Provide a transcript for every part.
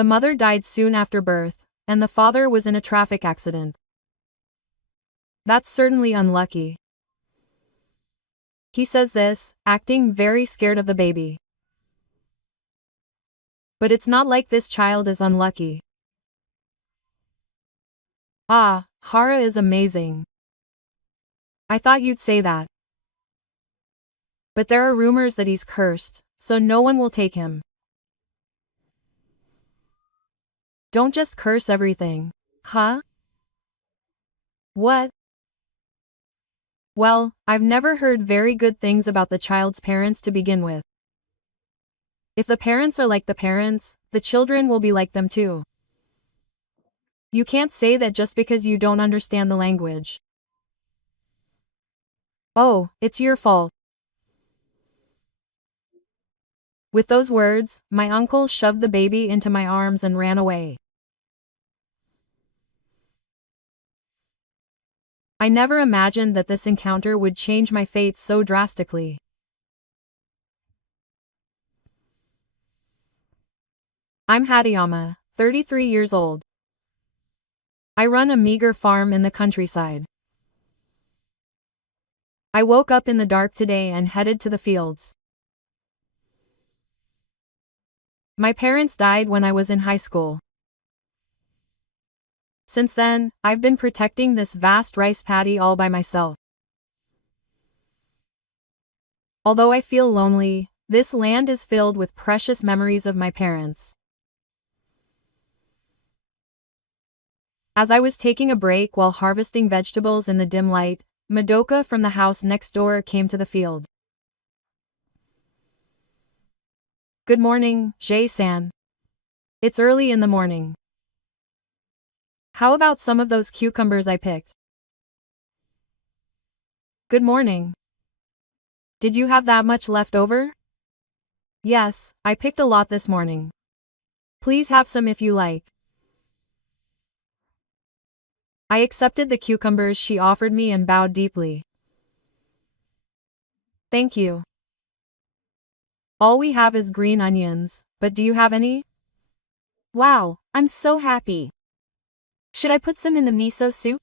The mother died soon after birth, and the father was in a traffic accident. That's certainly unlucky. He says this, acting very scared of the baby. But it's not like this child is unlucky. Ah, Hara is amazing. I thought you'd say that. But there are rumors that he's cursed, so no one will take him. Don't just curse everything. Huh? What? Well, I've never heard very good things about the child's parents to begin with. If the parents are like the parents, the children will be like them too. You can't say that just because you don't understand the language. Oh, it's your fault. With those words, my uncle shoved the baby into my arms and ran away. I never imagined that this encounter would change my fate so drastically. I'm Hatayama, 33 years old. I run a meager farm in the countryside. I woke up in the dark today and headed to the fields. My parents died when I was in high school. Since then, I've been protecting this vast rice paddy all by myself. Although I feel lonely, this land is filled with precious memories of my parents. As I was taking a break while harvesting vegetables in the dim light, Madoka from the house next door came to the field. Good morning, Jay-san. It's early in the morning. How about some of those cucumbers I picked? Good morning. Did you have that much left over? Yes, I picked a lot this morning. Please have some if you like. I accepted the cucumbers she offered me and bowed deeply. Thank you. All we have is green onions, but do you have any? Wow, I'm so happy. Should I put some in the miso soup?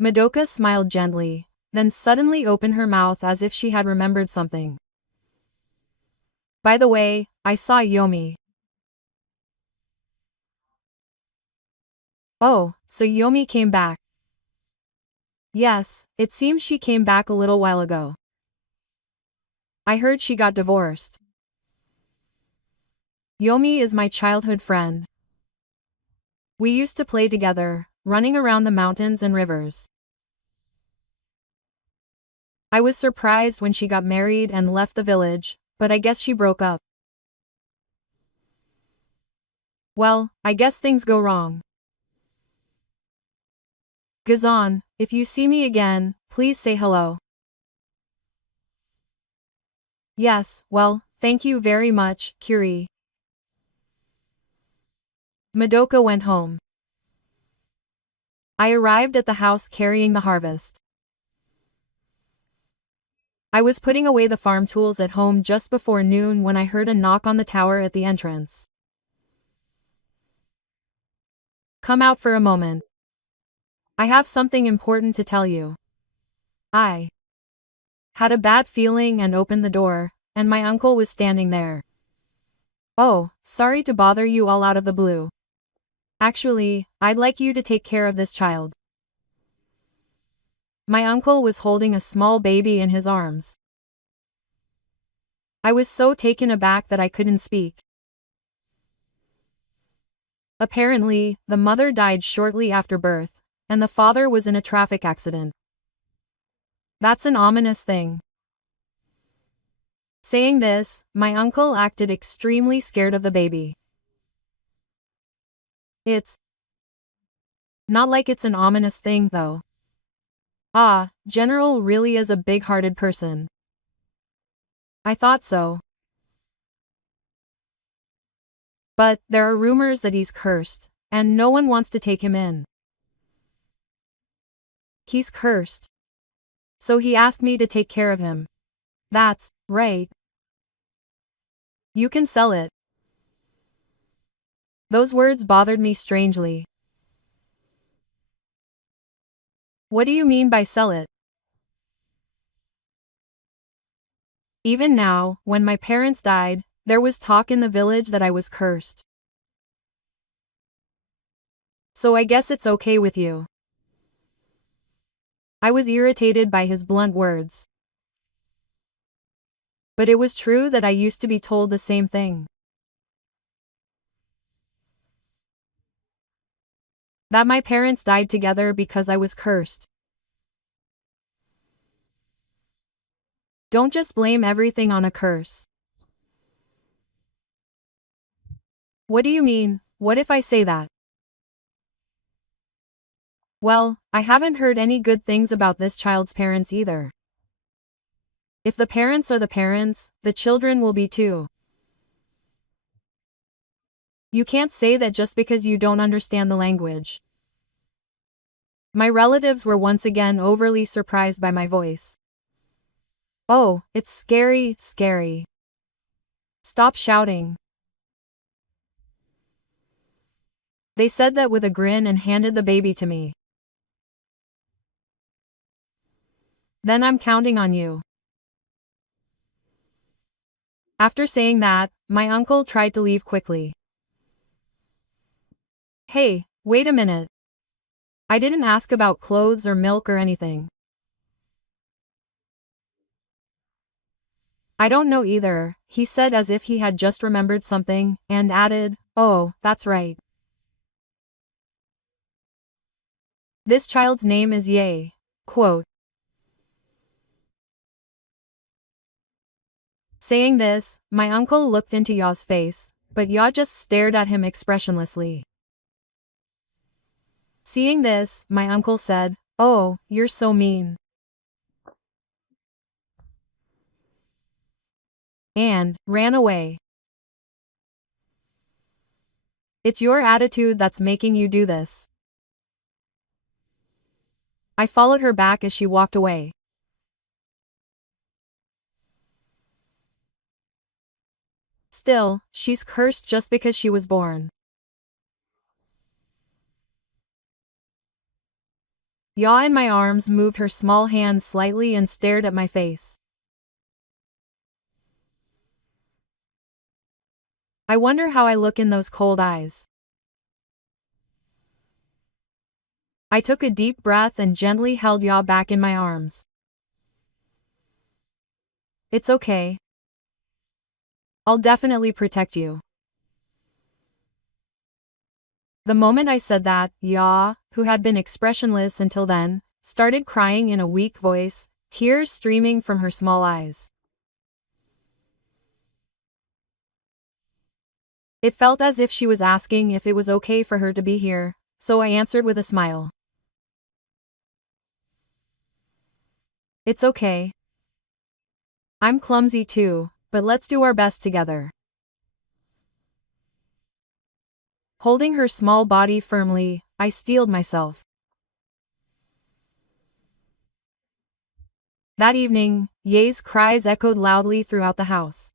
Madoka smiled gently, then suddenly opened her mouth as if she had remembered something. By the way, I saw Yomi. Oh, so Yomi came back. Yes, it seems she came back a little while ago. I heard she got divorced. Yomi is my childhood friend. We used to play together, running around the mountains and rivers. I was surprised when she got married and left the village, but I guess she broke up. Well, I guess things go wrong. Gazan, if you see me again, please say hello. Yes, well, thank you very much, Kiri. Madoka went home. I arrived at the house carrying the harvest. I was putting away the farm tools at home just before noon when I heard a knock on the tower at the entrance. Come out for a moment. I have something important to tell you. I had a bad feeling and opened the door, and my uncle was standing there. Oh, sorry to bother you all out of the blue. Actually, I'd like you to take care of this child. My uncle was holding a small baby in his arms. I was so taken aback that I couldn't speak. Apparently, the mother died shortly after birth, and the father was in a traffic accident. That's an ominous thing. Saying this, my uncle acted extremely scared of the baby. It's not like it's an ominous thing, though. Ah, General really is a big-hearted person. I thought so. But there are rumors that he's cursed, and no one wants to take him in. He's cursed. So he asked me to take care of him. That's right. You can sell it. Those words bothered me strangely. What do you mean by sell it? Even now, when my parents died, there was talk in the village that I was cursed. So I guess it's okay with you. I was irritated by his blunt words. But it was true that I used to be told the same thing. That my parents died together because I was cursed. Don't just blame everything on a curse. What do you mean? What if I say that? Well, I haven't heard any good things about this child's parents either. If the parents are the parents, the children will be too. You can't say that just because you don't understand the language. My relatives were once again overly surprised by my voice. Oh, it's scary, scary. Stop shouting. They said that with a grin and handed the baby to me. Then I'm counting on you. After saying that, my uncle tried to leave quickly. Hey, wait a minute. I didn't ask about clothes or milk or anything. I don't know either, he said as if he had just remembered something, and added, oh, that's right. This child's name is Ye. Quote. Saying this, my uncle looked into Ya's face, but Ya just stared at him expressionlessly. Seeing this, my uncle said, oh, you're so mean. And ran away. It's your attitude that's making you do this. I followed her back as she walked away. Still, she's cursed just because she was born. Ya in my arms moved her small hands slightly and stared at my face. I wonder how I look in those cold eyes. I took a deep breath and gently held Ya back in my arms. It's okay. I'll definitely protect you. The moment I said that, Ya, who had been expressionless until then, started crying in a weak voice, tears streaming from her small eyes. It felt as if she was asking if it was okay for her to be here, so I answered with a smile. It's okay. I'm clumsy too, but let's do our best together. Holding her small body firmly, I steeled myself. That evening, Ye's cries echoed loudly throughout the house.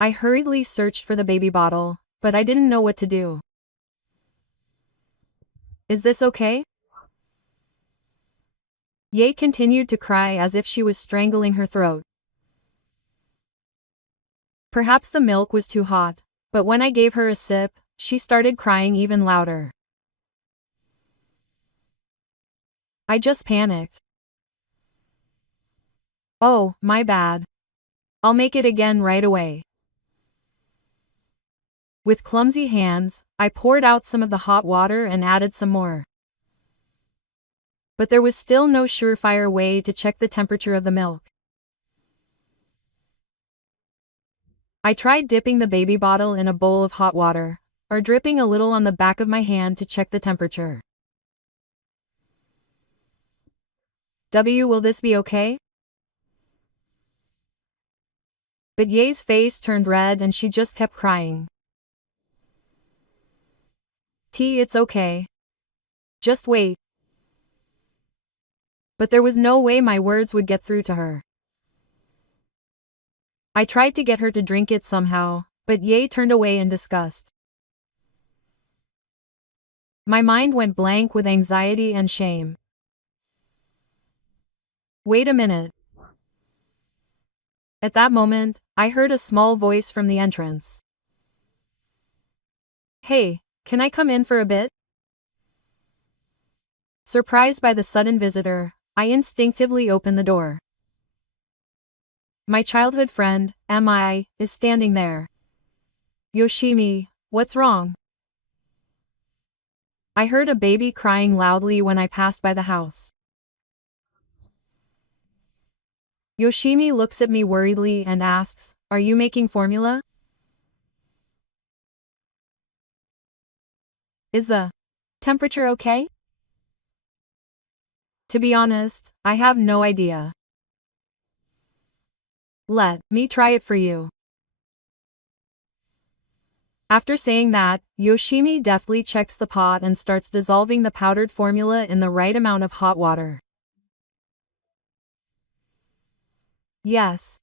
I hurriedly searched for the baby bottle, but I didn't know what to do. Is this okay? Ye continued to cry as if she was strangling her throat. Perhaps the milk was too hot, but when I gave her a sip, she started crying even louder. I just panicked. Oh, my bad. I'll make it again right away. With clumsy hands, I poured out some of the hot water and added some more. But there was still no surefire way to check the temperature of the milk. I tried dipping the baby bottle in a bowl of hot water, or dripping a little on the back of my hand to check the temperature. Will this be okay? But Ye's face turned red and she just kept crying. It's okay. Just wait. But there was no way my words would get through to her. I tried to get her to drink it somehow, but Ye turned away in disgust. My mind went blank with anxiety and shame. Wait a minute. At that moment, I heard a small voice from the entrance. Hey, can I come in for a bit? Surprised by the sudden visitor, I instinctively opened the door. My childhood friend, Mi, is standing there. Yoshimi, what's wrong? I heard a baby crying loudly when I passed by the house. Yoshimi looks at me worriedly and asks, "Are you making formula? Is the temperature okay?" To be honest, I have no idea. Let me try it for you. After saying that, Yoshimi deftly checks the pot and starts dissolving the powdered formula in the right amount of hot water. Yes.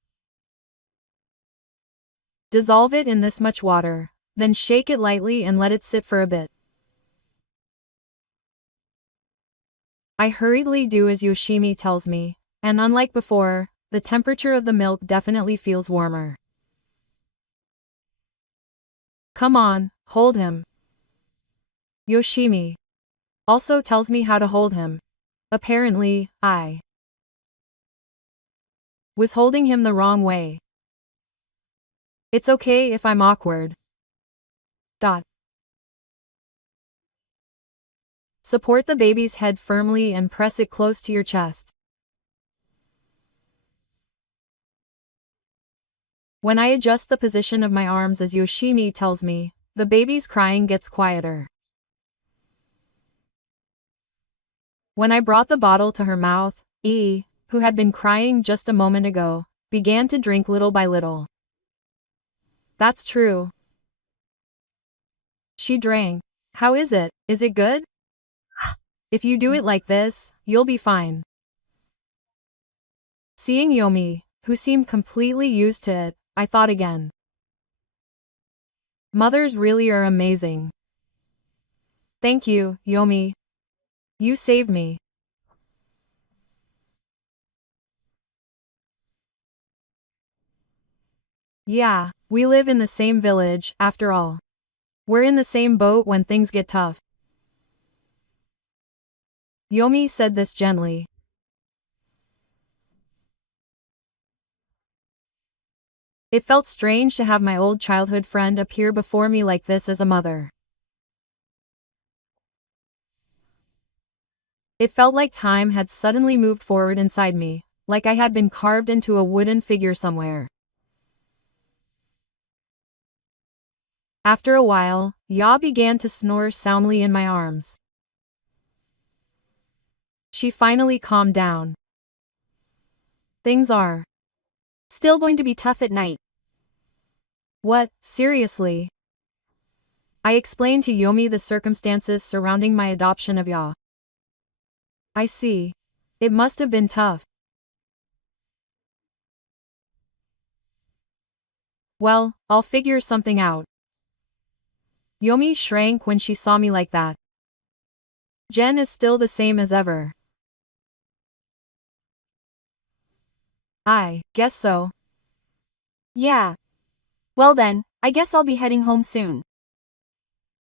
Dissolve it in this much water, then shake it lightly and let it sit for a bit. I hurriedly do as Yoshimi tells me, and unlike before, the temperature of the milk definitely feels warmer. Come on, hold him. Yoshimi also tells me how to hold him. Apparently, I was holding him the wrong way. It's okay if I'm awkward. Support the baby's head firmly and press it close to your chest. When I adjust the position of my arms as Yoshimi tells me, the baby's crying gets quieter. When I brought the bottle to her mouth, who had been crying just a moment ago, began to drink little by little. That's true. She drank. How is it? Is it good? If you do it like this, you'll be fine. Seeing Yomi, who seemed completely used to it, I thought again. Mothers really are amazing. Thank you, Yomi. You saved me. Yeah, we live in the same village, after all. We're in the same boat when things get tough. Yomi said this gently. It felt strange to have my old childhood friend appear before me like this as a mother. It felt like time had suddenly moved forward inside me, like I had been carved into a wooden figure somewhere. After a while, Ya began to snore soundly in my arms. She finally calmed down. Things are still going to be tough at night. What, seriously? I explained to Yomi the circumstances surrounding my adoption of Ya. I see. It must have been tough. Well, I'll figure something out. Yomi shrank when she saw me like that. Jen is still the same as ever. I guess so. Yeah. Well then, I guess I'll be heading home soon.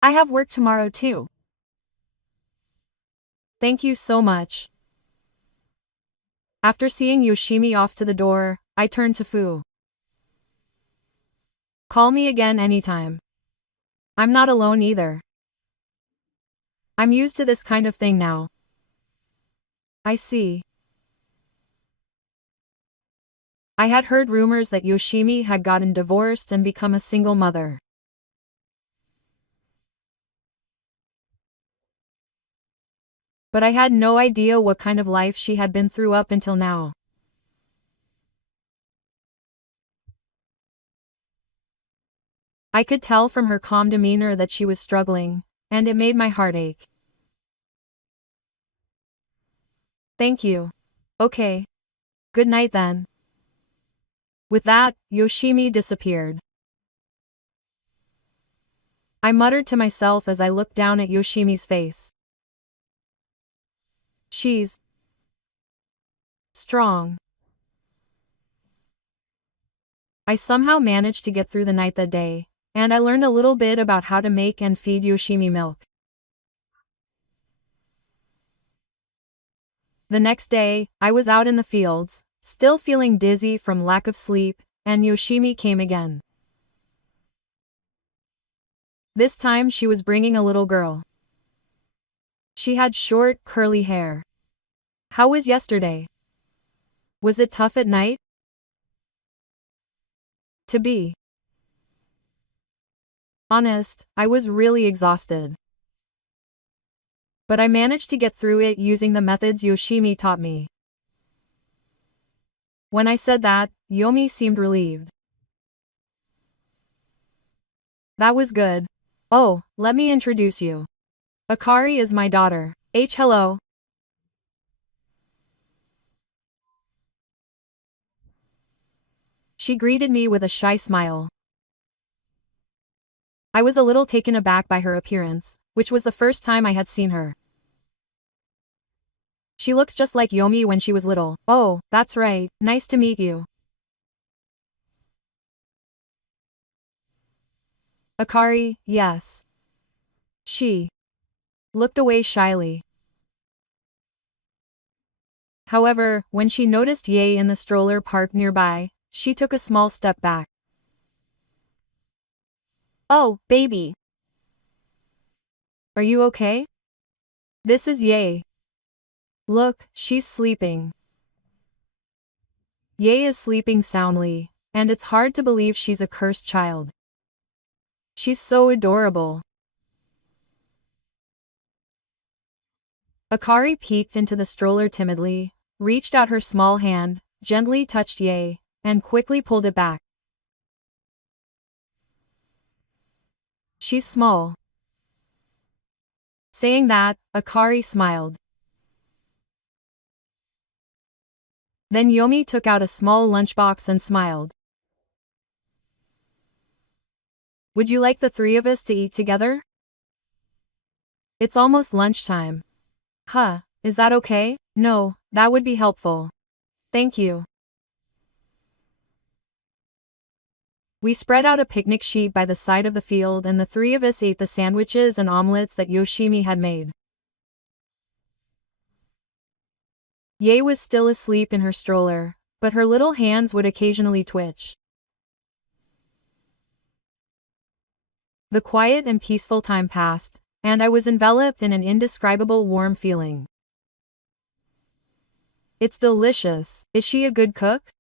I have work tomorrow too. Thank you so much. After seeing Yoshimi off to the door, I turned to Fu. Call me again anytime. I'm not alone either. I'm used to this kind of thing now. I see. I had heard rumors that Yoshimi had gotten divorced and become a single mother. But I had no idea what kind of life she had been through up until now. I could tell from her calm demeanor that she was struggling, and it made my heart ache. Thank you. Okay. Good night then. With that, Yoshimi disappeared. I muttered to myself as I looked down at Yoshimi's face. She's strong. I somehow managed to get through the night that day, and I learned a little bit about how to make and feed Yoshimi milk. The next day, I was out in the fields, still feeling dizzy from lack of sleep, and Yoshimi came again. This time she was bringing a little girl. She had short, curly hair. How was yesterday? Was it tough at night? To be honest, I was really exhausted. But I managed to get through it using the methods Yoshimi taught me. When I said that, Yomi seemed relieved. That was good. Oh, let me introduce you. Akari is my daughter. Hello. She greeted me with a shy smile. I was a little taken aback by her appearance, which was the first time I had seen her. She looks just like Yomi when she was little. Oh, that's right, nice to meet you. Akari, yes. She looked away shyly. However, when she noticed Ye in the stroller parked nearby, she took a small step back. Oh, baby. Are you okay? This is Ye. Look, she's sleeping. Ye is sleeping soundly, and it's hard to believe she's a cursed child. She's so adorable. Akari peeked into the stroller timidly, reached out her small hand, gently touched Ye, and quickly pulled it back. She's small. Saying that, Akari smiled. Then Yomi took out a small lunchbox and smiled. Would you like the three of us to eat together? It's almost lunchtime. Huh, is that okay? No, that would be helpful. Thank you. We spread out a picnic sheet by the side of the field and the three of us ate the sandwiches and omelets that Yoshimi had made. Ye was still asleep in her stroller, but her little hands would occasionally twitch. The quiet and peaceful time passed, and I was enveloped in an indescribable warm feeling. It's delicious. Is she a good cook?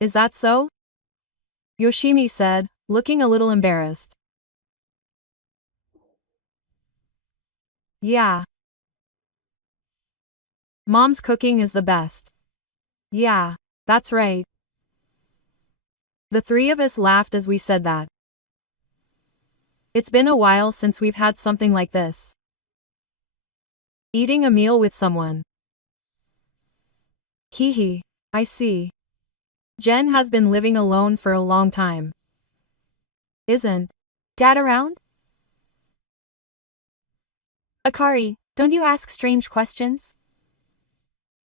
Is that so? Yoshimi said, looking a little embarrassed. Yeah. Mom's cooking is the best. Yeah, that's right. The three of us laughed as we said that. It's been a while since we've had something like this. Eating a meal with someone. Hee hee, I see. Jen has been living alone for a long time. Isn't Dad around? Akari, don't you ask strange questions?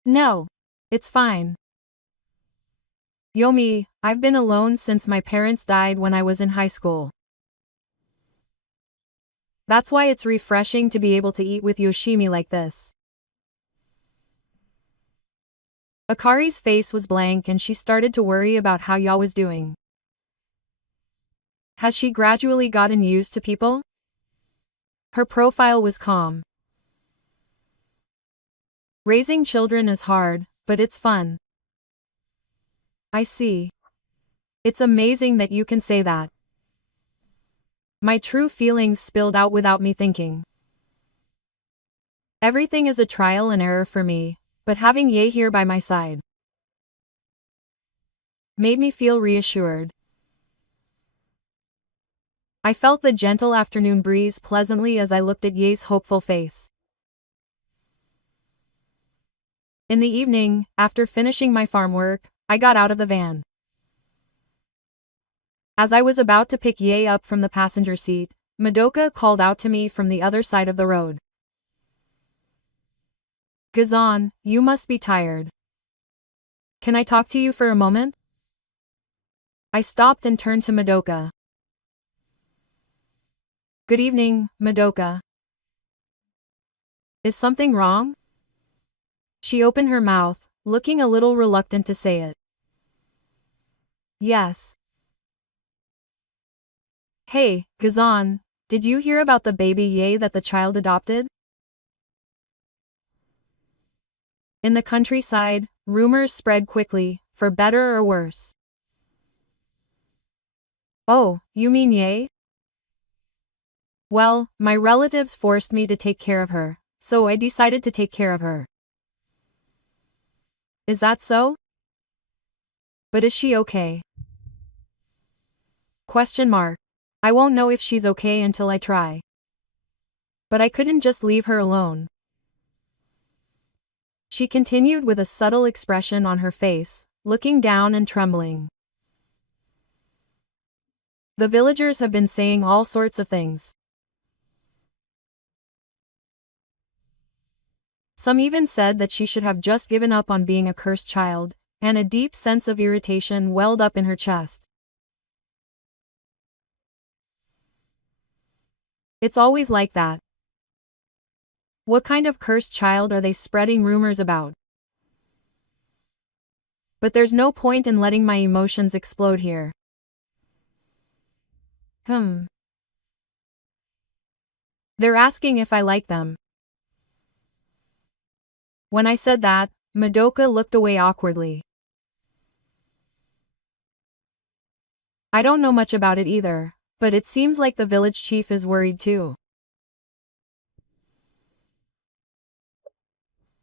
No. It's fine. Yomi, I've been alone since my parents died when I was in high school. That's why it's refreshing to be able to eat with Yoshimi like this. Akari's face was blank and she started to worry about how Ya was doing. Has she gradually gotten used to people? Her profile was calm. Raising children is hard, but it's fun. I see. It's amazing that you can say that. My true feelings spilled out without me thinking. Everything is a trial and error for me, but having Ye here by my side made me feel reassured. I felt the gentle afternoon breeze pleasantly as I looked at Ye's hopeful face. In the evening, after finishing my farm work, I got out of the van. As I was about to pick Ye up from the passenger seat, Madoka called out to me from the other side of the road. Gazan, you must be tired. Can I talk to you for a moment? I stopped and turned to Madoka. Good evening, Madoka. Is something wrong? She opened her mouth, looking a little reluctant to say it. Yes. Hey, Gazan, did you hear about the baby Ye that the child adopted? In the countryside, rumors spread quickly, for better or worse. Oh, you mean Ye? Well, my relatives forced me to take care of her, so I decided to take care of her. Is that so? But is she okay? Question mark. I won't know if she's okay until I try. But I couldn't just leave her alone. She continued with a subtle expression on her face, looking down and trembling. The villagers have been saying all sorts of things. Some even said that she should have just given up on being a cursed child, and a deep sense of irritation welled up in her chest. It's always like that. What kind of cursed child are they spreading rumors about? But there's no point in letting my emotions explode here. They're asking if I like them. When I said that, Madoka looked away awkwardly. I don't know much about it either, but it seems like the village chief is worried too.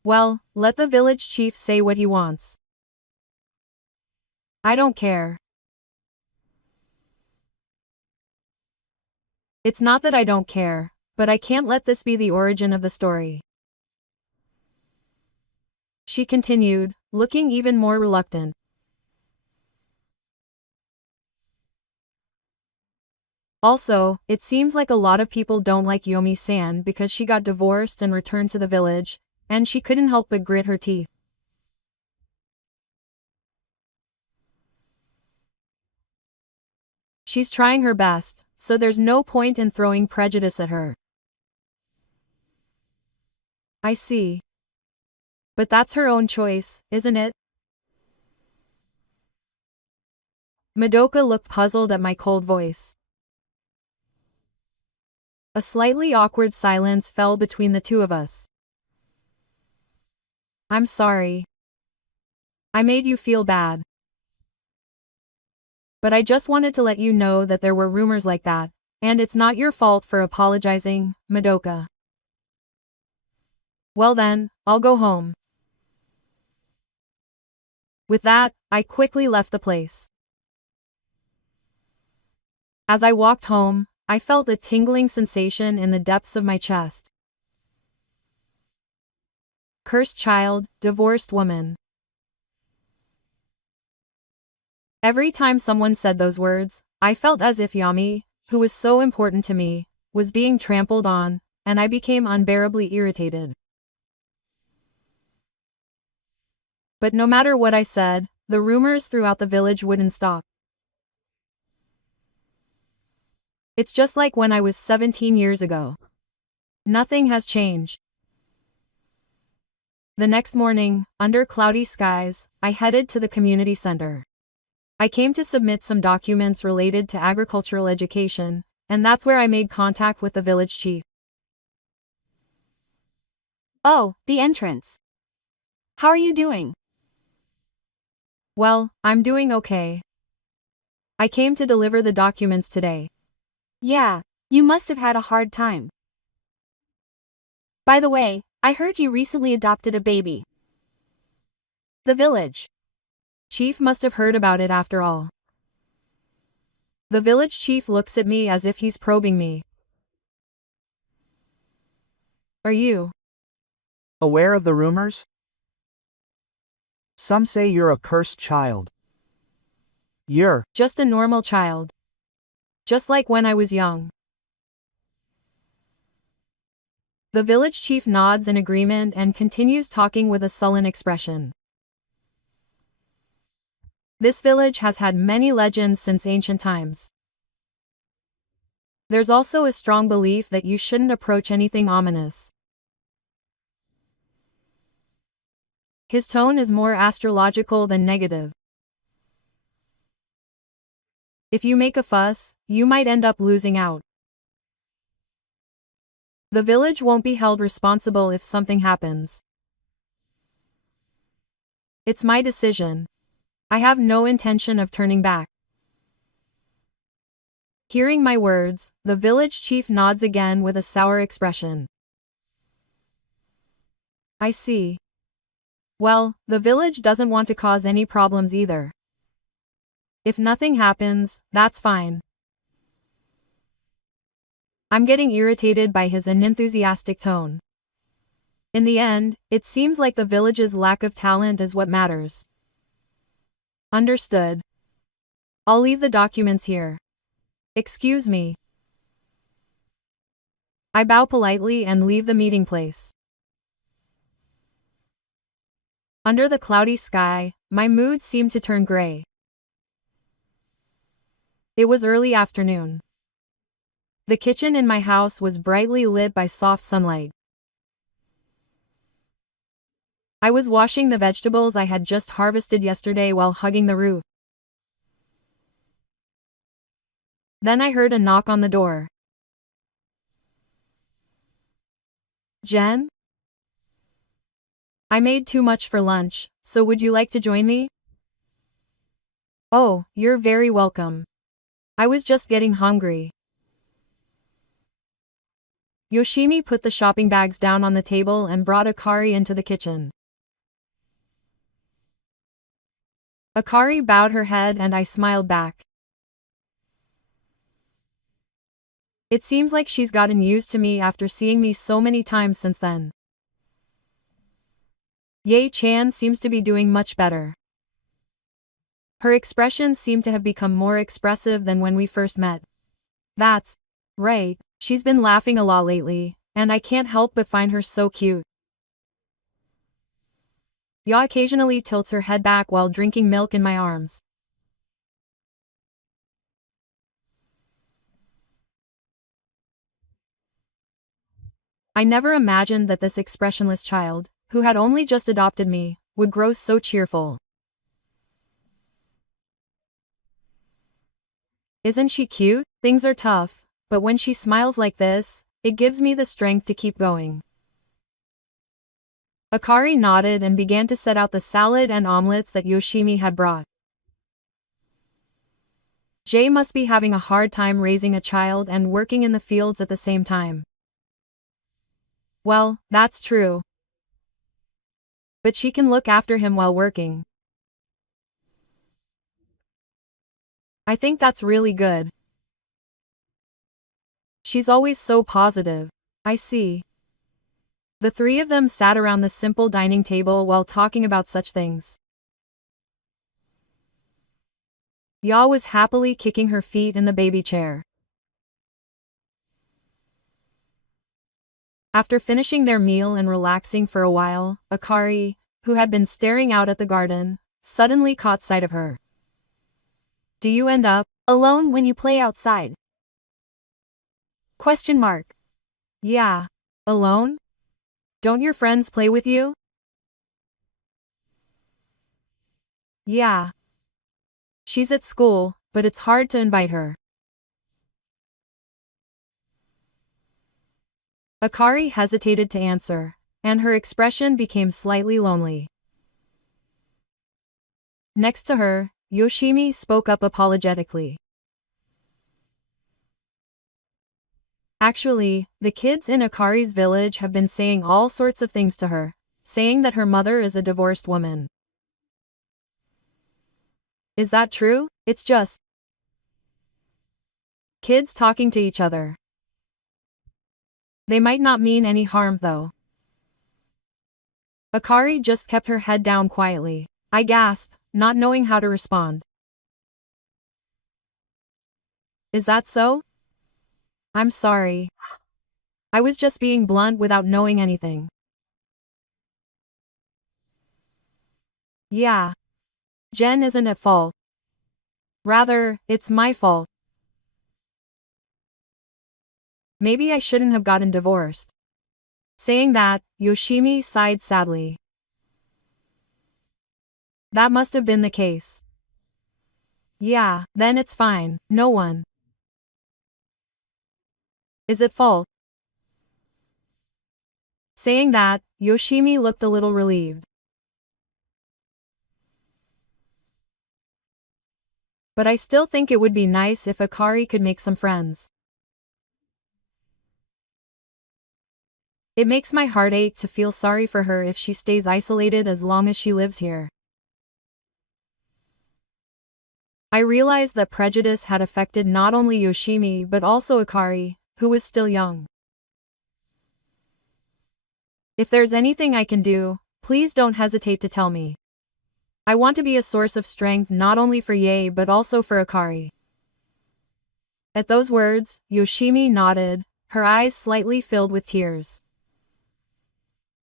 Well, let the village chief say what he wants. I don't care. It's not that I don't care, but I can't let this be the origin of the story. She continued, looking even more reluctant. Also, it seems like a lot of people don't like Yomi-san because she got divorced and returned to the village, and she couldn't help but grit her teeth. She's trying her best, so there's no point in throwing prejudice at her. I see. But that's her own choice, isn't it? Madoka looked puzzled at my cold voice. A slightly awkward silence fell between the two of us. I'm sorry. I made you feel bad. But I just wanted to let you know that there were rumors like that, and it's not your fault for apologizing, Madoka. Well then, I'll go home. With that, I quickly left the place. As I walked home, I felt a tingling sensation in the depths of my chest. Cursed child, divorced woman. Every time someone said those words, I felt as if Yami, who was so important to me, was being trampled on, and I became unbearably irritated. But no matter what I said, the rumors throughout the village wouldn't stop. It's just like when I was 17 years ago. Nothing has changed. The next morning, under cloudy skies, I headed to the community center. I came to submit some documents related to agricultural education, and that's where I made contact with the village chief. Oh, the entrance. How are you doing? Well, I'm doing okay. I came to deliver the documents today. Yeah, you must have had a hard time. By the way, I heard you recently adopted a baby. The village Chief must have heard about it after all. The village chief looks at me as if he's probing me. Are you aware of the rumors? Some say you're a cursed child. You're just a normal child? Just like when I was young. The village chief nods in agreement and continues talking with a sullen expression. This village has had many legends since ancient times. There's also a strong belief that you shouldn't approach anything ominous. His tone is more astrological than negative. If you make a fuss, you might end up losing out. The village won't be held responsible if something happens. It's my decision. I have no intention of turning back. Hearing my words, the village chief nods again with a sour expression. I see. Well, the village doesn't want to cause any problems either. If nothing happens, that's fine. I'm getting irritated by his unenthusiastic tone. In the end, it seems like the village's lack of talent is what matters. Understood. I'll leave the documents here. Excuse me. I bow politely and leave the meeting place. Under the cloudy sky, my mood seemed to turn gray. It was early afternoon. The kitchen in my house was brightly lit by soft sunlight. I was washing the vegetables I had just harvested yesterday while hugging the roof. Then I heard a knock on the door. Jen? I made too much for lunch, so would you like to join me? Oh, you're very welcome. I was just getting hungry. Yoshimi put the shopping bags down on the table and brought Akari into the kitchen. Akari bowed her head and I smiled back. It seems like she's gotten used to me after seeing me so many times since then. Ye-chan seems to be doing much better. Her expressions seem to have become more expressive than when we first met. That's right, she's been laughing a lot lately, and I can't help but find her so cute. Ya occasionally tilts her head back while drinking milk in my arms. I never imagined that this expressionless child, who had only just adopted me, would grow so cheerful. Isn't she cute? Things are tough, but when she smiles like this, it gives me the strength to keep going. Akari nodded and began to set out the salad and omelets that Yoshimi had brought. Jay must be having a hard time raising a child and working in the fields at the same time. Well, that's true. But she can look after him while working. I think that's really good. She's always so positive. I see. The three of them sat around the simple dining table while talking about such things. Ya was happily kicking her feet in the baby chair. After finishing their meal and relaxing for a while, Akari, who had been staring out at the garden, suddenly caught sight of her. Do you end up Alone when you play outside? Question mark. Yeah. Alone? Don't your friends play with you? Yeah. She's at school, but it's hard to invite her. Akari hesitated to answer, and her expression became slightly lonely. Next to her, Yoshimi spoke up apologetically. Actually, the kids in Akari's village have been saying all sorts of things to her, saying that her mother is a divorced woman. Is that true? It's just kids talking to each other. They might not mean any harm though. Akari just kept her head down quietly. I gasped, not knowing how to respond. Is that so? I'm sorry. I was just being blunt without knowing anything. Yeah. Jen isn't at fault. Rather, it's my fault. Maybe I shouldn't have gotten divorced. Saying that, Yoshimi sighed sadly. That must have been the case. Yeah, then it's fine, no one. Is at fault. Saying that, Yoshimi looked a little relieved. But I still think it would be nice if Akari could make some friends. It makes my heart ache to feel sorry for her if she stays isolated as long as she lives here. I realized that prejudice had affected not only Yoshimi but also Akari, who was still young. If there's anything I can do, please don't hesitate to tell me. I want to be a source of strength not only for Yae but also for Akari. At those words, Yoshimi nodded, her eyes slightly filled with tears.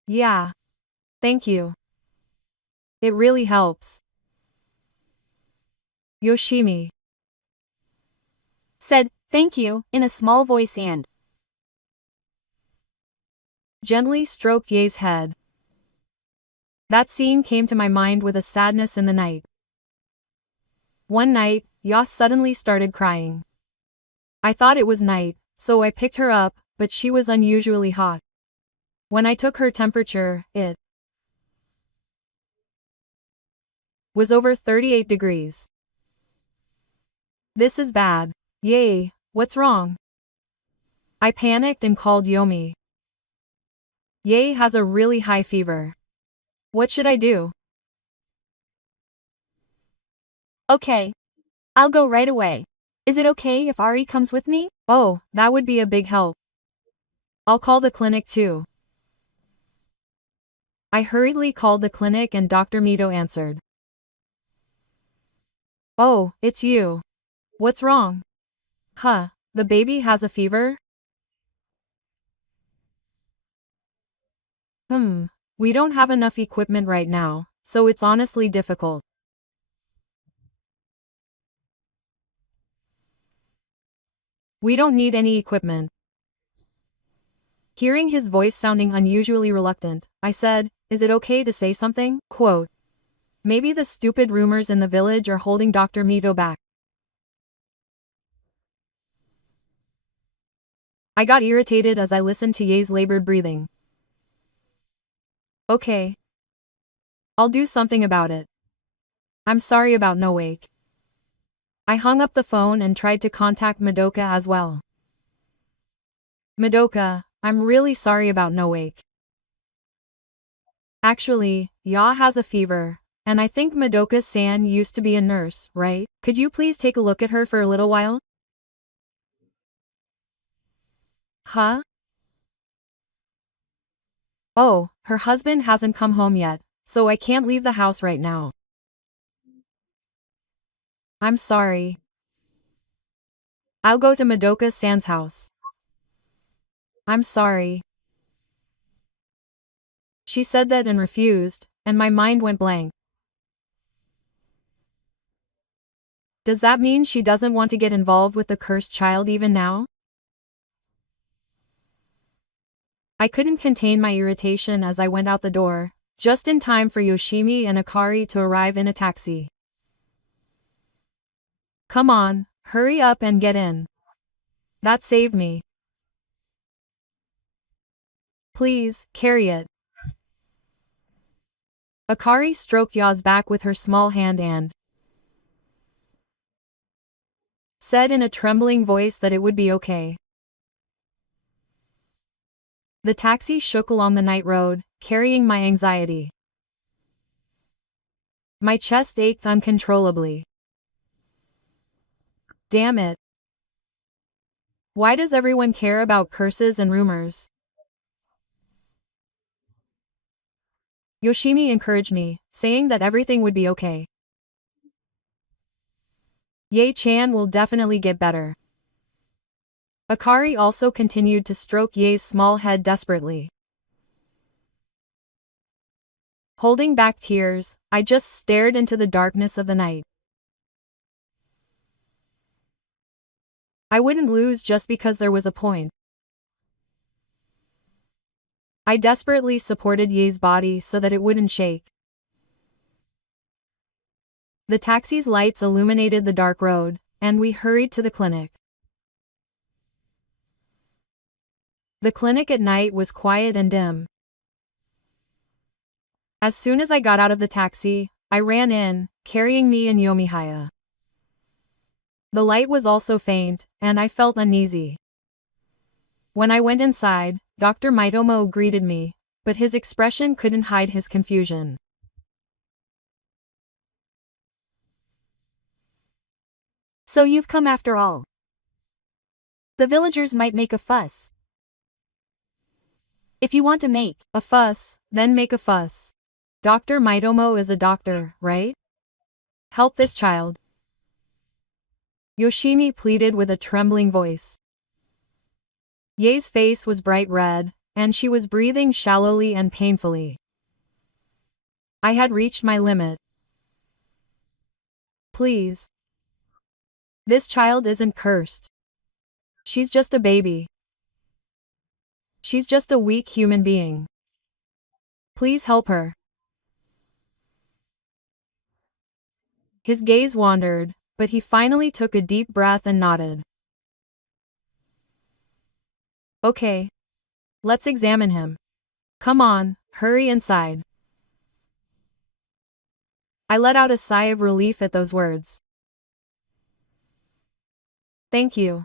Yeah. Thank you. It really helps. Yoshimi said, thank you, in a small voice and gently stroked Ye's head. That scene came to my mind with a sadness in the night. One night, Ya suddenly started crying. I thought it was night, so I picked her up, but she was unusually hot. When I took her temperature, it was over 38 degrees. This is bad. Yae, what's wrong? I panicked and called Yomi. Yae has a really high fever. What should I do? okay. I'll go right away. Is it okay if Ari comes with me? Oh, that would be a big help. I'll call the clinic too. I hurriedly called the clinic and Dr. Mito answered. Oh, it's you. What's wrong? Huh, the baby has a fever? We don't have enough equipment right now, so it's honestly difficult. We don't need any equipment. Hearing his voice sounding unusually reluctant, I said, is it okay to say something? Quote. Maybe the stupid rumors in the village are holding Dr. Mito back. I got irritated as I listened to Ye's labored breathing. Okay. I'll do something about it. I'm sorry about no wake. I hung up the phone and tried to contact Madoka as well. Madoka, I'm really sorry about no wake. Actually, Ya has a fever, and I think Madoka-san used to be a nurse, right? Could you please take a look at her for a little while? Huh? Oh, her husband hasn't come home yet, so I can't leave the house right now. I'm sorry. I'll go to Madoka-san's house. I'm sorry. She said that and refused, and my mind went blank. Does that mean she doesn't want to get involved with the cursed child even now? I couldn't contain my irritation as I went out the door, just in time for Yoshimi and Akari to arrive in a taxi. Come on, hurry up and get in. That saved me. Please, carry it. Akari stroked Ya's back with her small hand and said in a trembling voice that it would be okay. The taxi shook along the night road, carrying my anxiety. My chest ached uncontrollably. Damn it. Why does everyone care about curses and rumors? Yoshimi encouraged me, saying that everything would be okay. Yae-chan will definitely get better. Akari also continued to stroke Ye's small head desperately. Holding back tears, I just stared into the darkness of the night. I wouldn't lose just because there was a point. I desperately supported Ye's body so that it wouldn't shake. The taxi's lights illuminated the dark road, and we hurried to the clinic. The clinic at night was quiet and dim. As soon as I got out of the taxi, I ran in, carrying me and Yomihaya. The light was also faint, and I felt uneasy. When I went inside, Dr. Maitomo greeted me, but his expression couldn't hide his confusion. So you've come after all. The villagers might make a fuss. If you want to make a fuss, then make a fuss. Dr. Maitomo is a doctor, right? Help this child. Yoshimi pleaded with a trembling voice. Ye's face was bright red, and she was breathing shallowly and painfully. I had reached my limit. Please. This child isn't cursed. She's just a baby. She's just a weak human being. Please help her. His gaze wandered, but he finally took a deep breath and nodded. Okay. Let's examine him. Come on, hurry inside. I let out a sigh of relief at those words. Thank you.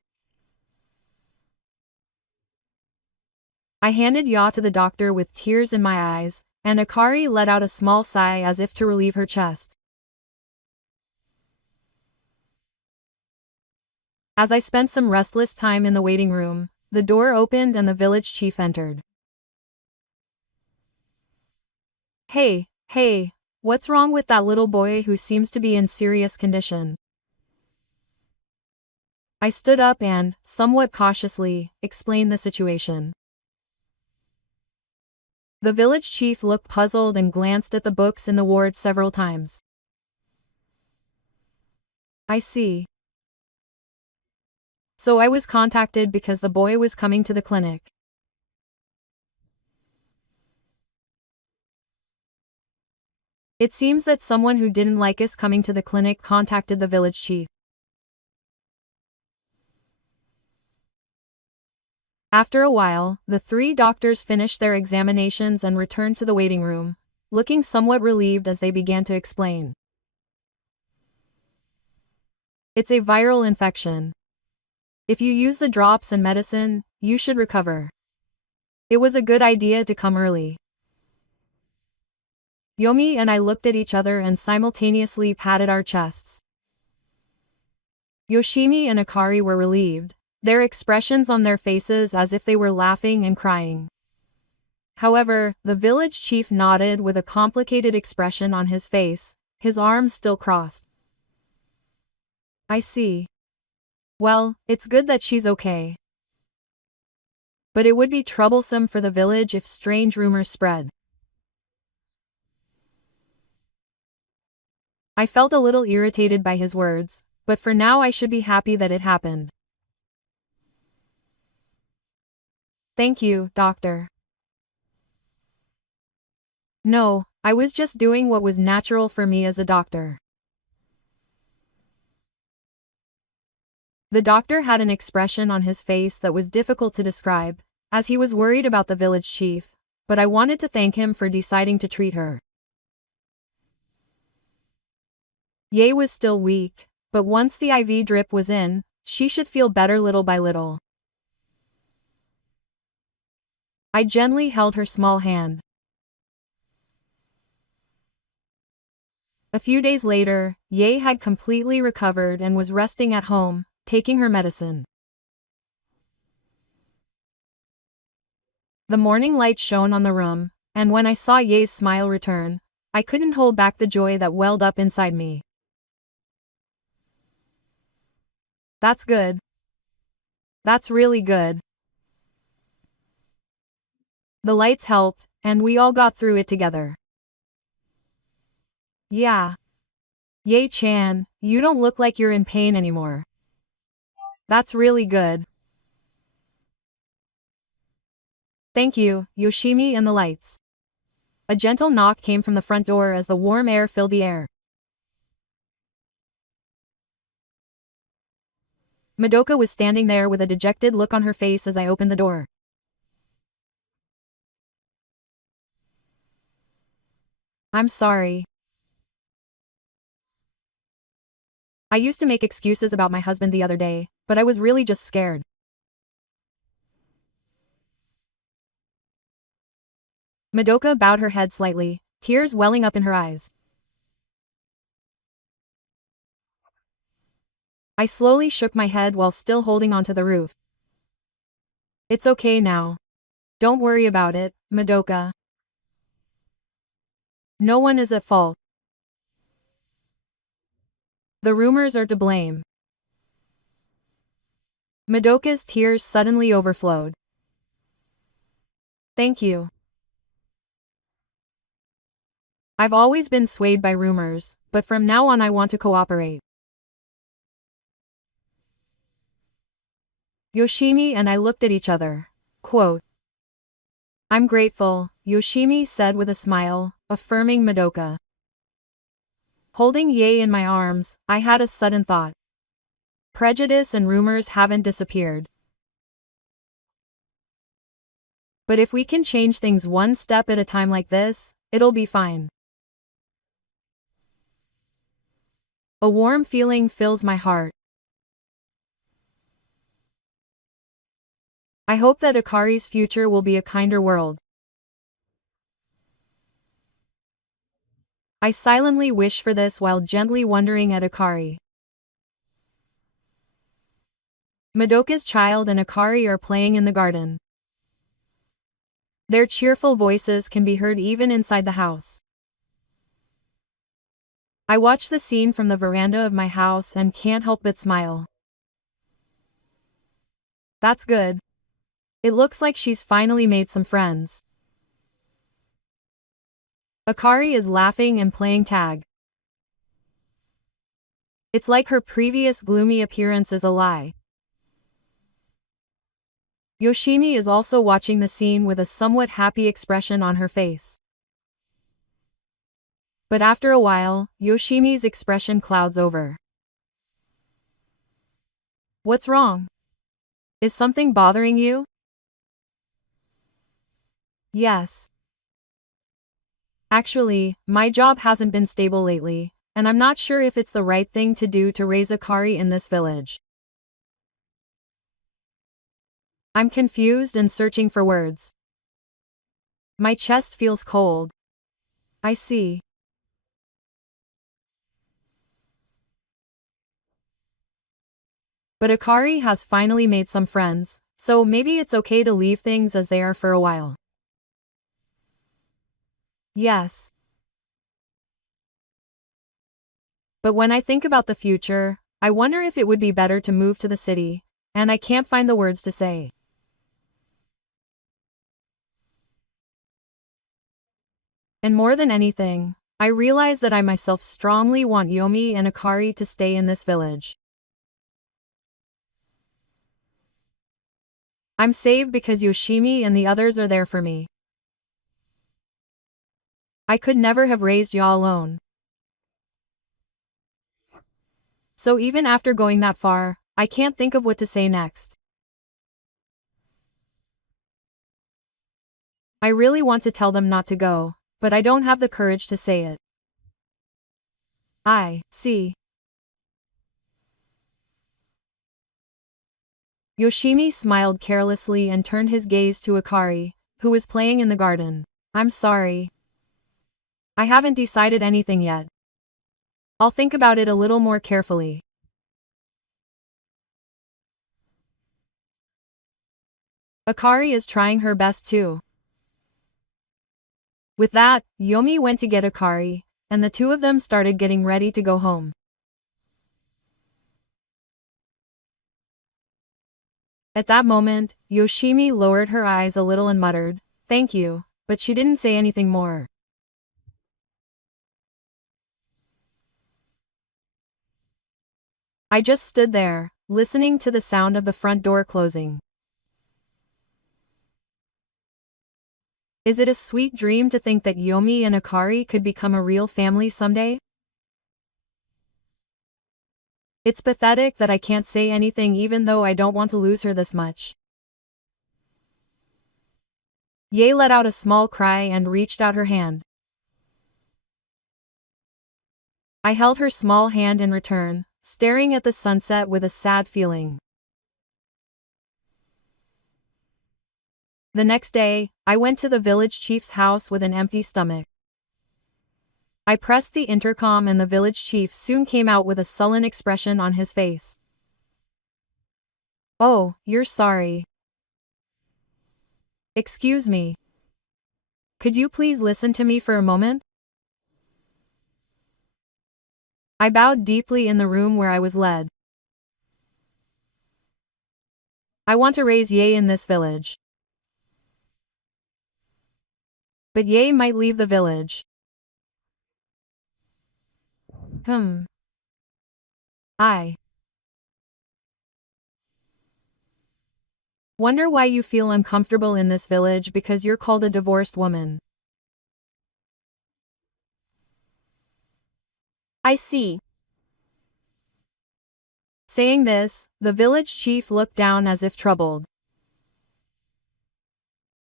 I handed Ya to the doctor with tears in my eyes, and Akari let out a small sigh as if to relieve her chest. As I spent some restless time in the waiting room, the door opened and the village chief entered. Hey, what's wrong with that little boy who seems to be in serious condition? I stood up and, somewhat cautiously, explained the situation. The village chief looked puzzled and glanced at the books in the ward several times. I see. So I was contacted because the boy was coming to the clinic. It seems that someone who didn't like us coming to the clinic contacted the village chief. After a while, the three doctors finished their examinations and returned to the waiting room, looking somewhat relieved as they began to explain. It's a viral infection. If you use the drops and medicine, you should recover. It was a good idea to come early. Yomi and I looked at each other and simultaneously patted our chests. Yoshimi and Akari were relieved, their expressions on their faces as if they were laughing and crying. However, the village chief nodded with a complicated expression on his face, his arms still crossed. I see. Well, it's good that she's okay. But it would be troublesome for the village if strange rumors spread. I felt a little irritated by his words, but for now I should be happy that it happened. Thank you, doctor. No, I was just doing what was natural for me as a doctor. The doctor had an expression on his face that was difficult to describe, as he was worried about the village chief, but I wanted to thank him for deciding to treat her. Ye was still weak, but once the IV drip was in, she should feel better little by little. I gently held her small hand. A few days later, Ye had completely recovered and was resting at home, taking her medicine. The morning light shone on the room, and when I saw Ye's smile return, I couldn't hold back the joy that welled up inside me. That's good. That's really good. The lights helped, and we all got through it together. Yeah. Ye-chan, you don't look like you're in pain anymore. That's really good. Thank you, Yoshimi and the lights. A gentle knock came from the front door as the warm air filled the air. Madoka was standing there with a dejected look on her face as I opened the door. I'm sorry. I used to make excuses about my husband the other day, but I was really just scared. Madoka bowed her head slightly, tears welling up in her eyes. I slowly shook my head while still holding onto the roof. It's okay now. Don't worry about it, Madoka. No one is at fault. The rumors are to blame. Madoka's tears suddenly overflowed. Thank you. I've always been swayed by rumors, but from now on I want to cooperate. Yoshimi and I looked at each other. Quote. I'm grateful, Yoshimi said with a smile, affirming Madoka. Holding Ye in my arms, I had a sudden thought. Prejudice and rumors haven't disappeared. But if we can change things one step at a time like this, it'll be fine. A warm feeling fills my heart. I hope that Akari's future will be a kinder world. I silently wish for this while gently wondering at Akari. Madoka's child and Akari are playing in the garden. Their cheerful voices can be heard even inside the house. I watch the scene from the veranda of my house and can't help but smile. That's good. It looks like she's finally made some friends. Akari is laughing and playing tag. It's like her previous gloomy appearance is a lie. Yoshimi is also watching the scene with a somewhat happy expression on her face. But after a while, Yoshimi's expression clouds over. What's wrong? Is something bothering you? Yes. Actually, my job hasn't been stable lately, and I'm not sure if it's the right thing to do to raise Akari in this village. I'm confused and searching for words. My chest feels cold. I see. But Akari has finally made some friends, so maybe it's okay to leave things as they are for a while. Yes. But when I think about the future, I wonder if it would be better to move to the city, and I can't find the words to say. And more than anything, I realize that I myself strongly want Yomi and Akari to stay in this village. I'm saved because Yoshimi and the others are there for me. I could never have raised y'all alone. So even after going that far, I can't think of what to say next. I really want to tell them not to go, but I don't have the courage to say it. I see. Yoshimi smiled carelessly and turned his gaze to Akari, who was playing in the garden. I'm sorry. I haven't decided anything yet. I'll think about it a little more carefully. Akari is trying her best too. With that, Yomi went to get Akari, and the two of them started getting ready to go home. At that moment, Yoshimi lowered her eyes a little and muttered, "Thank you," but she didn't say anything more. I just stood there, listening to the sound of the front door closing. Is it a sweet dream to think that Yomi and Akari could become a real family someday? It's pathetic that I can't say anything even though I don't want to lose her this much. Ye let out a small cry and reached out her hand. I held her small hand in return, staring at the sunset with a sad feeling. The next day, I went to the village chief's house with an empty stomach. I pressed the intercom and the village chief soon came out with a sullen expression on his face. "Oh, you're sorry. Excuse me. Could you please listen to me for a moment?" I bowed deeply in the room where I was led. I want to raise Ye in this village. But Ye might leave the village. I wonder why you feel uncomfortable in this village because you're called a divorced woman. I see. Saying this, the village chief looked down as if troubled.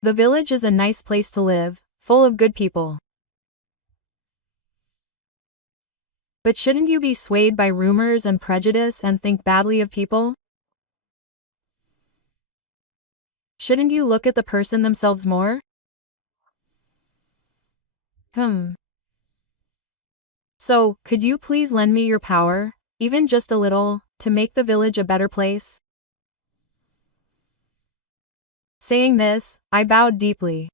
The village is a nice place to live, full of good people. But shouldn't you be swayed by rumors and prejudice and think badly of people? Shouldn't you look at the person themselves more? So, could you please lend me your power, even just a little, to make the village a better place? Saying this, I bowed deeply.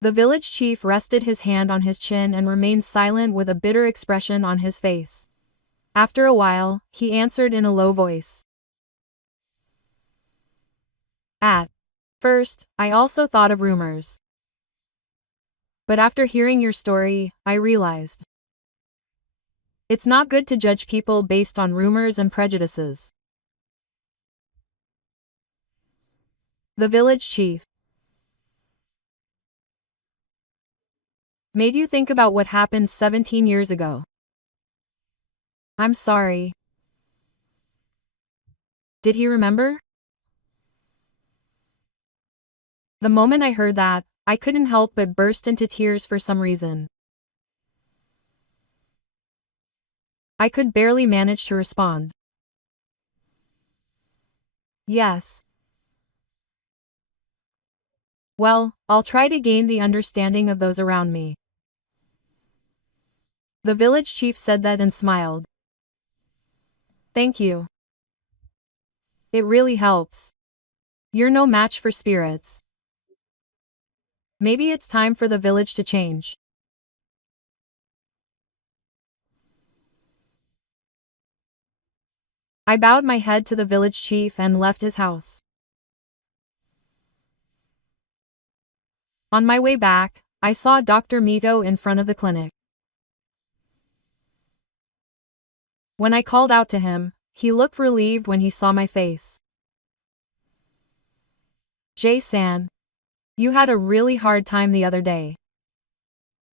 The village chief rested his hand on his chin and remained silent with a bitter expression on his face. After a while, he answered in a low voice. At first, I also thought of rumors. But after hearing your story, I realized it's not good to judge people based on rumors and prejudices. The village chief made you think about what happened 17 years ago. I'm sorry. Did he remember? The moment I heard that, I couldn't help but burst into tears for some reason. I could barely manage to respond. Yes. Well, I'll try to gain the understanding of those around me. The village chief said that and smiled. Thank you. It really helps. You're no match for spirits. Maybe it's time for the village to change. I bowed my head to the village chief and left his house. On my way back, I saw Dr. Mito in front of the clinic. When I called out to him, he looked relieved when he saw my face. Jae-san, you had a really hard time the other day.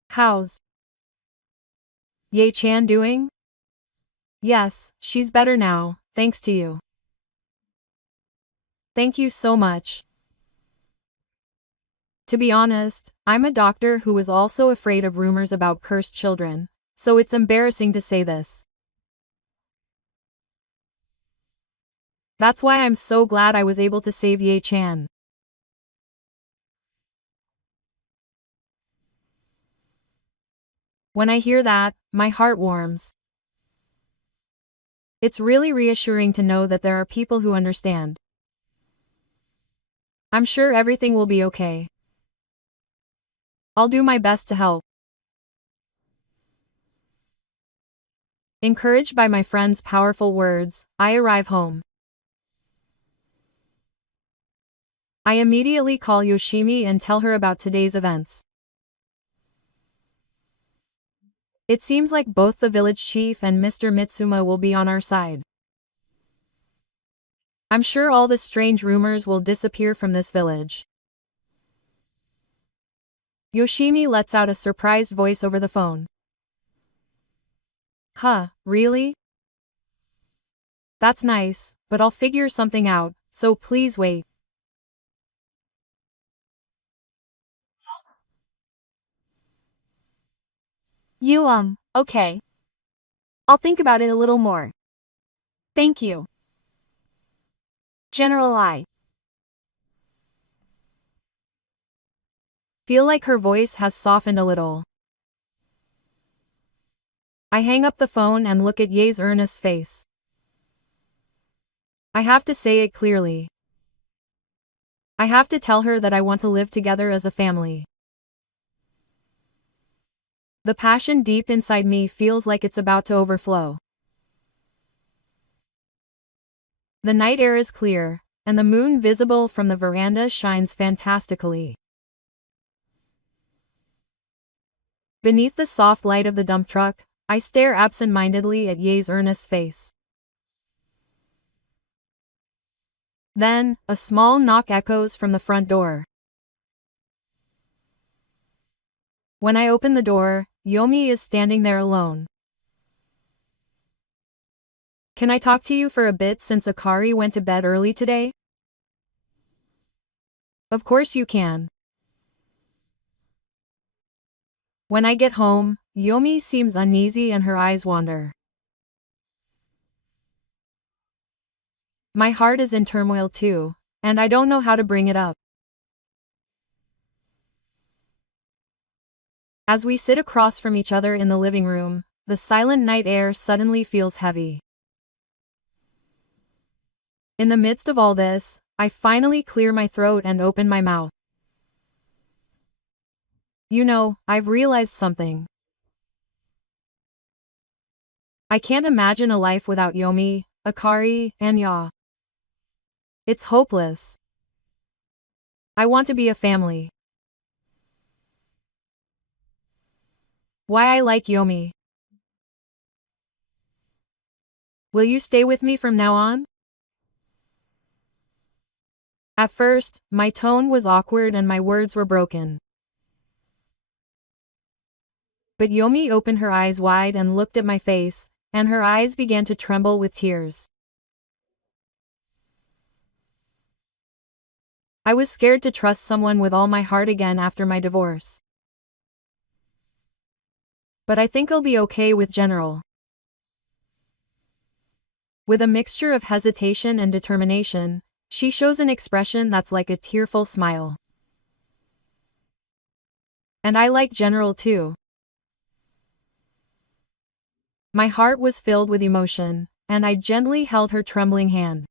How's Ye-chan doing? Yes, she's better now, thanks to you. Thank you so much. To be honest, I'm a doctor who was also afraid of rumors about cursed children, so it's embarrassing to say this. That's why I'm so glad I was able to save Ye-chan. When I hear that, my heart warms. It's really reassuring to know that there are people who understand. I'm sure everything will be okay. I'll do my best to help. Encouraged by my friend's powerful words, I arrive home. I immediately call Yoshimi and tell her about today's events. It seems like both the village chief and Mr. Mitsuma will be on our side. I'm sure all the strange rumors will disappear from this village. Yoshimi lets out a surprised voice over the phone. Huh, really? That's nice, but I'll figure something out, so please wait. Okay. I'll think about it a little more. Thank you. General I. Feel like her voice has softened a little. I hang up the phone and look at Ye's earnest face. I have to say it clearly. I have to tell her that I want to live together as a family. The passion deep inside me feels like it's about to overflow. The night air is clear, and the moon visible from the veranda shines fantastically. Beneath the soft light of the dump truck, I stare absent-mindedly at Ye's earnest face. Then, a small knock echoes from the front door. When I open the door, Yomi is standing there alone. Can I talk to you for a bit since Akari went to bed early today? Of course you can. When I get home, Yomi seems uneasy and her eyes wander. My heart is in turmoil too, and I don't know how to bring it up. As we sit across from each other in the living room, the silent night air suddenly feels heavy. In the midst of all this, I finally clear my throat and open my mouth. You know, I've realized something. I can't imagine a life without Yomi, Akari, and Ya. It's hopeless. I want to be a family. Why I like Yomi. Will you stay with me from now on? At first, my tone was awkward and my words were broken. But Yomi opened her eyes wide and looked at my face, and her eyes began to tremble with tears. I was scared to trust someone with all my heart again after my divorce. But I think I'll be okay with General. With a mixture of hesitation and determination, she shows an expression that's like a tearful smile. And I like General too. My heart was filled with emotion, and I gently held her trembling hand.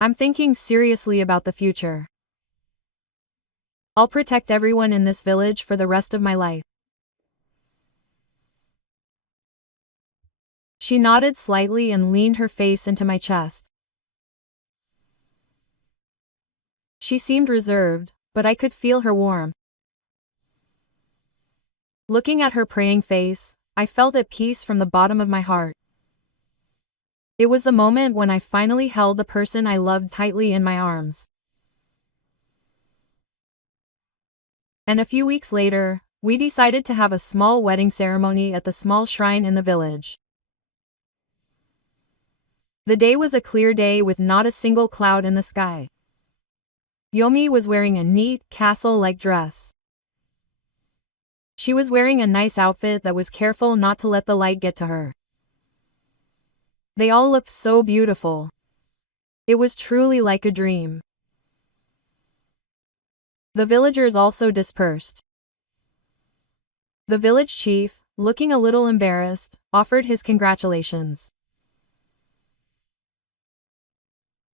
I'm thinking seriously about the future. I'll protect everyone in this village for the rest of my life. She nodded slightly and leaned her face into my chest. She seemed reserved, but I could feel her warmth. Looking at her praying face, I felt at peace from the bottom of my heart. It was the moment when I finally held the person I loved tightly in my arms. And a few weeks later, we decided to have a small wedding ceremony at the small shrine in the village. The day was a clear day with not a single cloud in the sky. Yomi was wearing a neat, castle-like dress. She was wearing a nice outfit that was careful not to let the light get to her. They all looked so beautiful. It was truly like a dream. The villagers also dispersed. The village chief, looking a little embarrassed, offered his congratulations.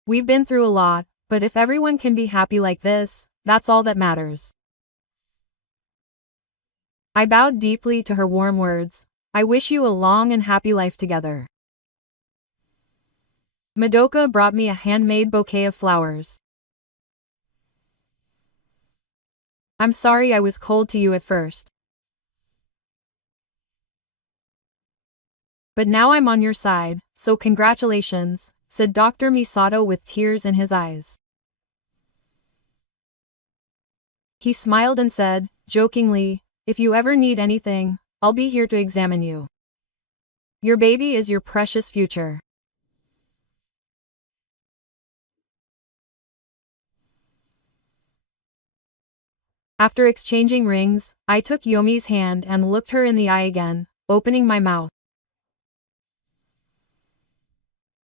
We've been through a lot, but if everyone can be happy like this, that's all that matters. I bowed deeply to her warm words. I wish you a long and happy life together. Madoka brought me a handmade bouquet of flowers. I'm sorry I was cold to you at first. But now I'm on your side, so congratulations, said Dr. Misato with tears in his eyes. He smiled and said, jokingly, if you ever need anything, I'll be here to examine you. Your baby is your precious future. After exchanging rings, I took Yomi's hand and looked her in the eye again, opening my mouth.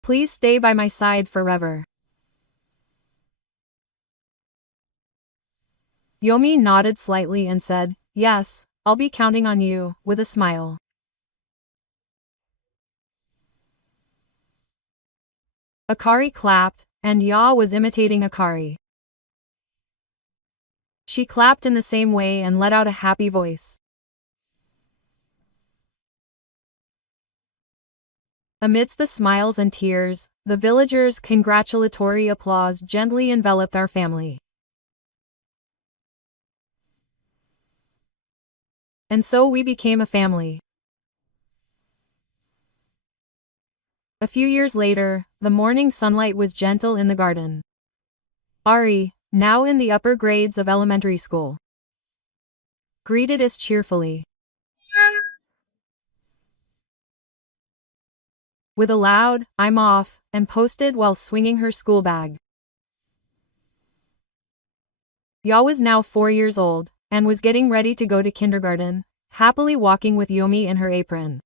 Please stay by my side forever. Yomi nodded slightly and said, yes, I'll be counting on you, with a smile. Akari clapped, and Ya was imitating Akari. She clapped in the same way and let out a happy voice. Amidst the smiles and tears, the villagers' congratulatory applause gently enveloped our family. And so we became a family. A few years later, the morning sunlight was gentle in the garden. Ari, now in the upper grades of elementary school, greeted us cheerfully. With a loud, I'm off, and posted while swinging her school bag. Ya was now 4 years old, and was getting ready to go to kindergarten, happily walking with Yomi in her apron.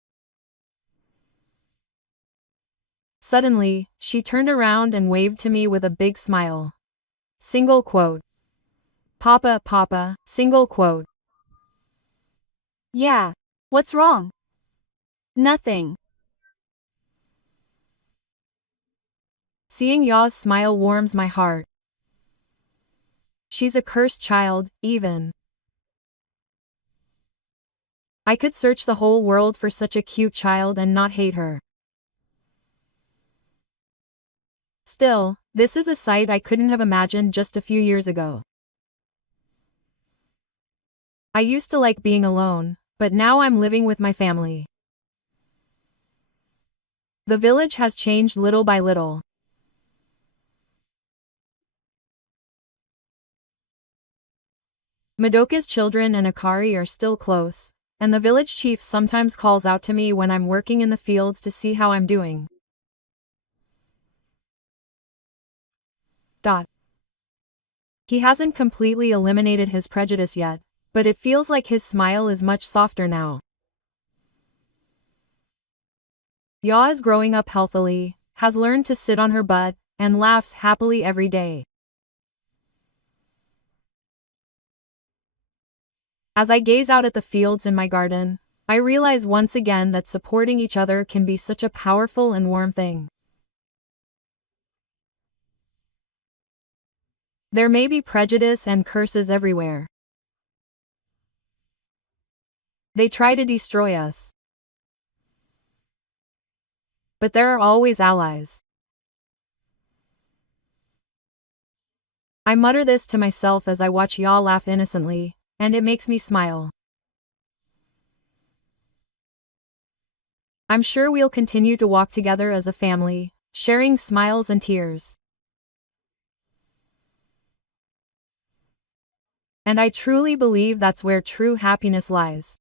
Suddenly, she turned around and waved to me with a big smile. Single quote. Papa, Papa, single quote. Yeah. What's wrong? Nothing. Seeing Ya's smile warms my heart. She's a cursed child, even. I could search the whole world for such a cute child and not hate her. Still, this is a sight I couldn't have imagined just a few years ago. I used to like being alone, but now I'm living with my family. The village has changed little by little. Madoka's children and Akari are still close, and the village chief sometimes calls out to me when I'm working in the fields to see how I'm doing. He hasn't completely eliminated his prejudice yet, but it feels like his smile is much softer now. Ya is growing up healthily, has learned to sit on her butt, and laughs happily every day. As I gaze out at the fields in my garden, I realize once again that supporting each other can be such a powerful and warm thing. There may be prejudice and curses everywhere. They try to destroy us. But there are always allies. I mutter this to myself as I watch Ya laugh innocently, and it makes me smile. I'm sure we'll continue to walk together as a family, sharing smiles and tears. And I truly believe that's where true happiness lies.